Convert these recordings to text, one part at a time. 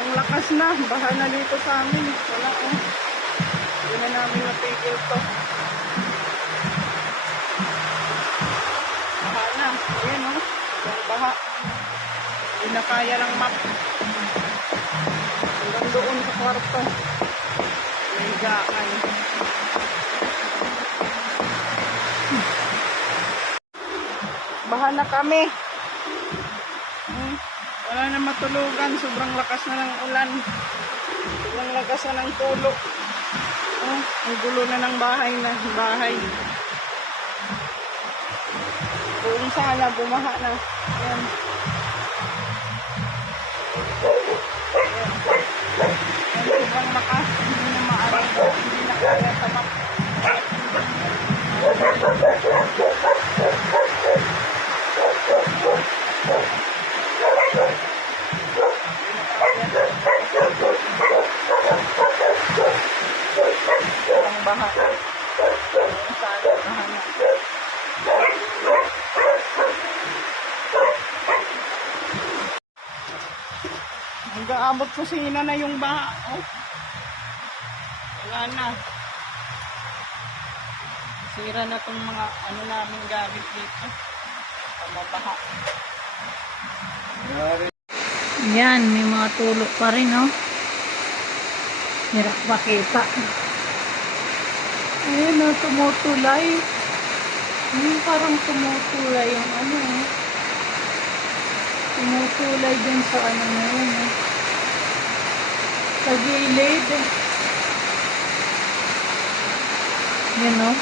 Ang lakas na. Baha na dito sa amin. Wala oh. Hindi na namin napigil to. Baha na. Ayan oh. Ang baha. Hindi na kaya ng map. Hanggang doon sa kwarto. May gaan. Baha na kami. Wala na matulugan. Sobrang lakas na ng ulan. Sobrang lakas na ng tulo. Ang gulo na ng bahay na. Kung sana bumaha na. Ayan. Sobrang lakas. Hindi na maaaring. Hindi na kaya tamak. Ang baha. Kung sana baha na. Hanggang abot kusina na yung baha. Oh. Wala na. Sira na itong mga ano namin gamit dito. Pamabaha. Yan, may mga tulo pa rin, no? Hirap makita. Ayun, no, tumutulay. Parang tumutulay yung ano, eh. Tumutulay dun sa ano na yun, eh. Sa gilid. Yan, no?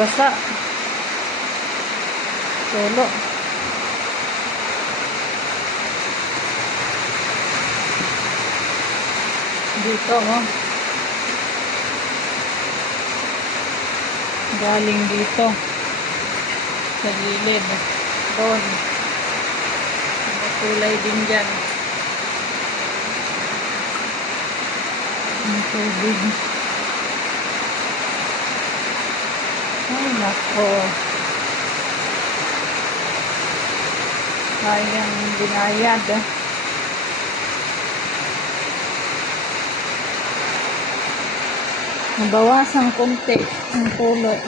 Basa. Tulo. Dito, oh. Galing dito. Sa gilid. Doon. Matulay din dyan. Ang tubig. Ay, nako. Sayang binayad, eh. Nabawasan konti ang tuloy.